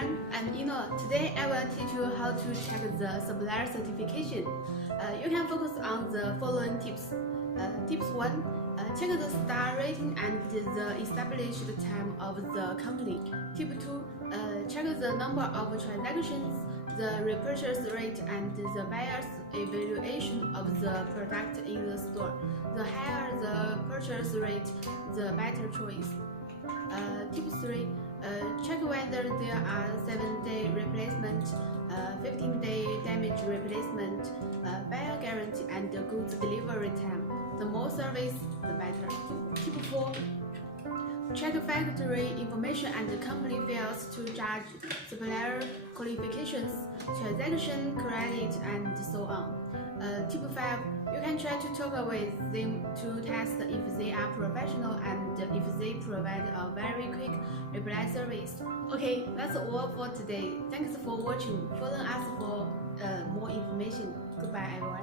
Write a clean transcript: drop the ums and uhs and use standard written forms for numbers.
everyone, I'm Ina. Today I will teach you how to check the supplier certification. You can focus on the following tips. Tips 1. Check the star rating and the established time of the company. Tip 2. Check the number of transactions, the repurchase rate and the buyer's evaluation of the product in the store. The higher the purchase rate, the better choice. Tip 3. Check whether there are 7-day replacement, 15-day damage replacement, buyer guarantee and goods delivery time. The more service, the better. Tip 4. Check factory information and company files to judge supplier qualifications, transaction credit, and so on. Tip 5. You can try to talk with them to test if they are professional and if they provide a very quick reply service. Okay, that's all for today. Thanks for watching. Follow us for more information. Goodbye, everyone.